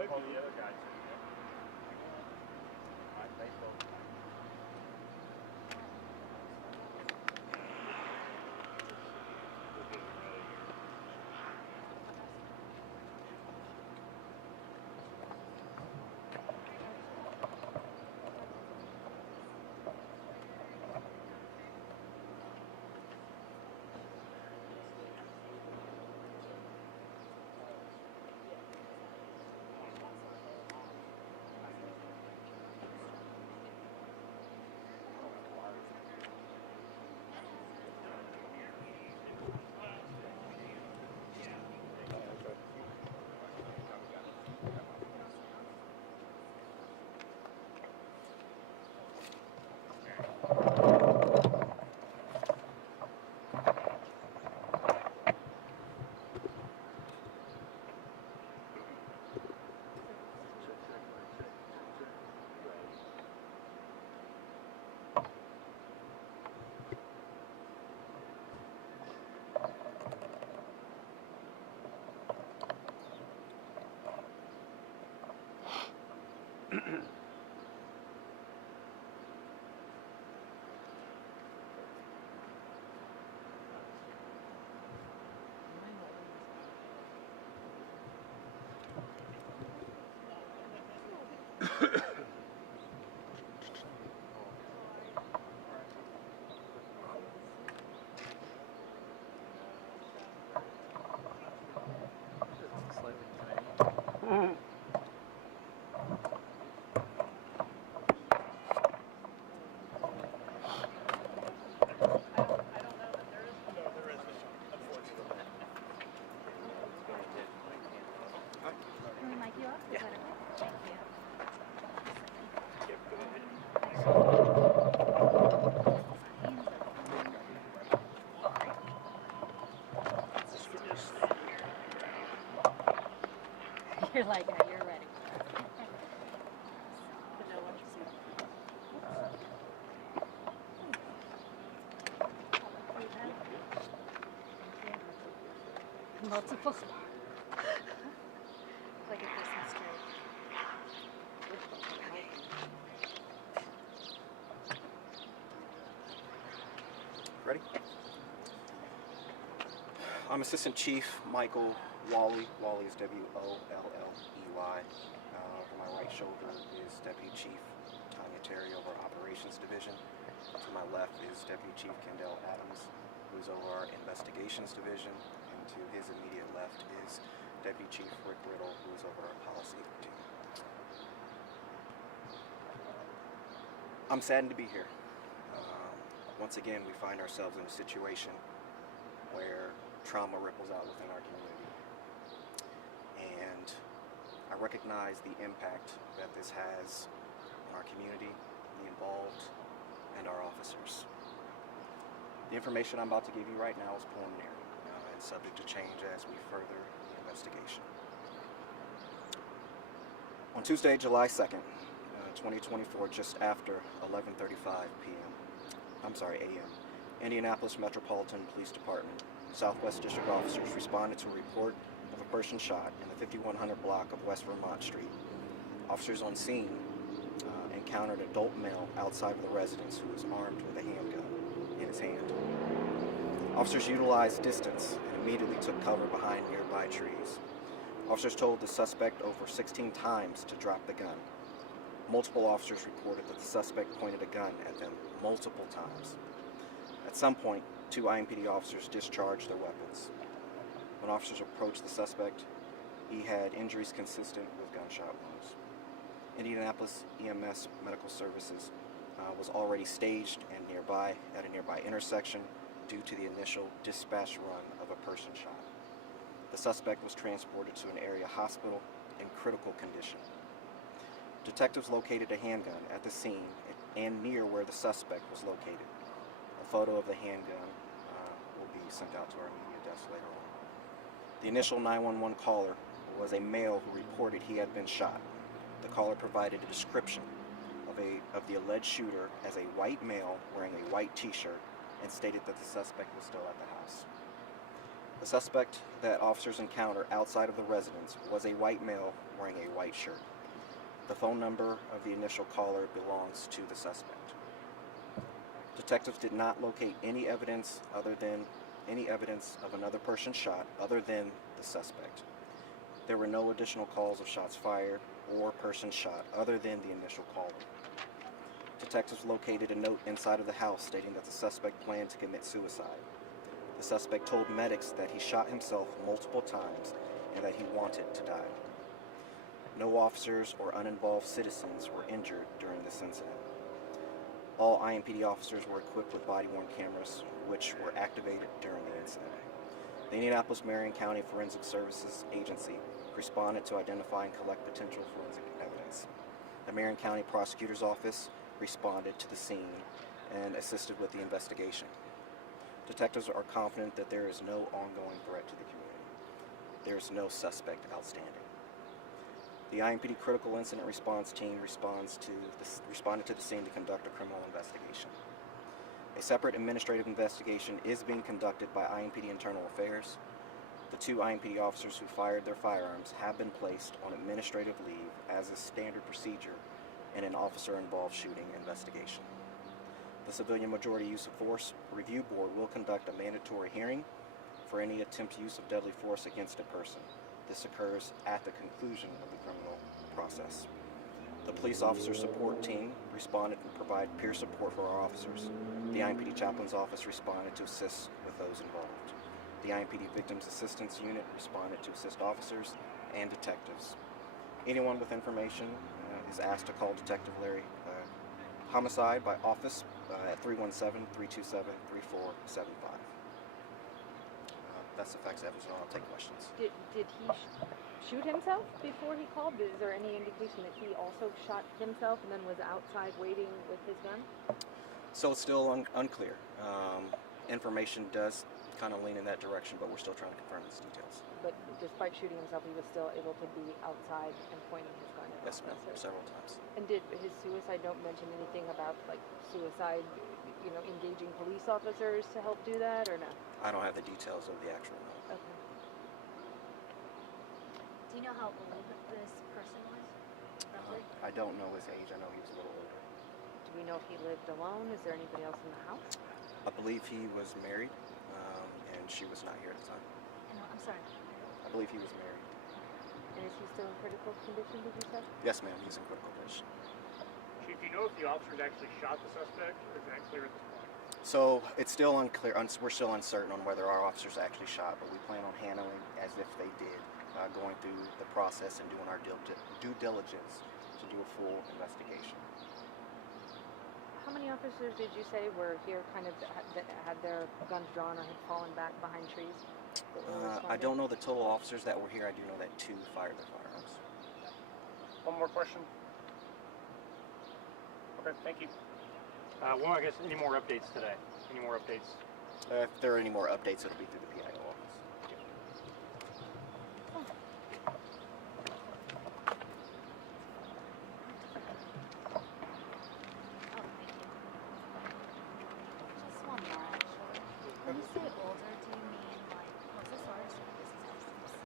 might call be. the other guy too. Yeah. All right, thanks, folks. Can we mic you up? Is that okay? Thank you. You're like, no, you're ready. Multiple. Like a Christmas tree. Ready? I'm Assistant Chief Michael Wally. Wally is W-O-L-L-E-Y. Over my right shoulder is Deputy Chief Tanya Terry over Operations Division. To my left is Deputy Chief Kendall Adams, who's over our Investigations Division. And to his immediate left is Deputy Chief Rick Riddle, who's over our Policy Team. I'm saddened to be here. Once again, we find ourselves in a situation where trauma ripples out within our community. And I recognize the impact that this has on our community, the involved, and our officers. The information I'm about to give you right now is preliminary and subject to change as we further the investigation. On Tuesday, July 2nd, 2024, just after 11:35 a.m., Indianapolis Metropolitan Police Department Southwest District officers responded to a report of a person shot in the 5100 block of West Vermont Street. Officers on scene encountered an adult male outside of the residence who was armed with a handgun in his hand. Officers utilized distance and immediately took cover behind nearby trees. Officers told the suspect over 16 times to drop the gun. Multiple officers reported that the suspect pointed a gun at them multiple times. At some point, 2 IMPD officers discharged their weapons. When officers approached the suspect, he had injuries consistent with gunshot wounds. Indianapolis EMS Medical Services was already staged and at a nearby intersection due to the initial dispatch run of a person shot. The suspect was transported to an area hospital in critical condition. Detectives located a handgun at the scene and near where the suspect was located. A photo of the handgun will be sent out to our media desk later on. The initial 911 caller was a male who reported he had been shot. The caller provided a description of the alleged shooter as a white male wearing a white t-shirt and stated that the suspect was still at the house. The suspect that officers encountered outside of the residence was a white male wearing a white shirt. The phone number of the initial caller belongs to the suspect. Detectives did not locate any evidence of another person shot other than the suspect. There were no additional calls of shots fired or persons shot other than the initial caller. Detectives located a note inside of the house stating that the suspect planned to commit suicide. The suspect told medics that he shot himself multiple times and that he wanted to die. No officers or uninvolved citizens were injured during this incident. All IMPD officers were equipped with body-worn cameras, which were activated during the incident. The Indianapolis-Marion County Forensic Services Agency responded to identify and collect potential forensic evidence. The Marion County Prosecutor's Office responded to the scene and assisted with the investigation. Detectives are confident that there is no ongoing threat to the community. There is no suspect outstanding. The IMPD Critical Incident Response Team responded to the scene to conduct a criminal investigation. A separate administrative investigation is being conducted by IMPD Internal Affairs. The 2 IMPD officers who fired their firearms have been placed on administrative leave as is standard procedure in an officer-involved shooting investigation. The Civilian Majority Use of Force Review Board will conduct a mandatory hearing for any attempted use of deadly force against a person. This occurs at the conclusion of the criminal process. The Police Officer Support Team responded and provided peer support for our officers. The IMPD Chaplain's Office responded to assist with those involved. The IMPD Victims Assistance Unit responded to assist officers and detectives. Anyone with information is asked to call Detective Larry Homicide by office at 317-327-3475. That's the facts, Evansville. I'll take questions. Did he shoot himself before he called? Is there any indication that he also shot himself and then was outside waiting with his gun? So it's still unclear. Information does kind of lean in that direction, but we're still trying to confirm these details. But despite shooting himself, he was still able to be outside and pointing his gun at Yes, ma'am, several times. And did his suicide note mention anything about like suicide, engaging police officers to help do that, or no? I don't have the details of the actual note. Okay. Do you know how old this person was, roughly? I don't know his age. I know he was a little older. Do we know if he lived alone? Is there anybody else in the house? I believe he was married, and she was not here at the time. No, I'm sorry. I believe he was married. And is he still in critical condition, did you say? Yes, ma'am. He's in critical condition. Chief, do you know if the officers actually shot the suspect, or is that clear at this point? So it's still unclear. We're still uncertain on whether our officers actually shot, but we plan on handling as if they did, going through the process and doing our due diligence to do a full investigation. How many officers did you say were here that had their guns drawn or had fallen back behind trees? I don't know the total officers that were here. I do know that 2 fired their firearms. One more question? Okay, thank you. Well, I guess any more updates today? Any more updates? If there are any more updates, it'll be through the PIO.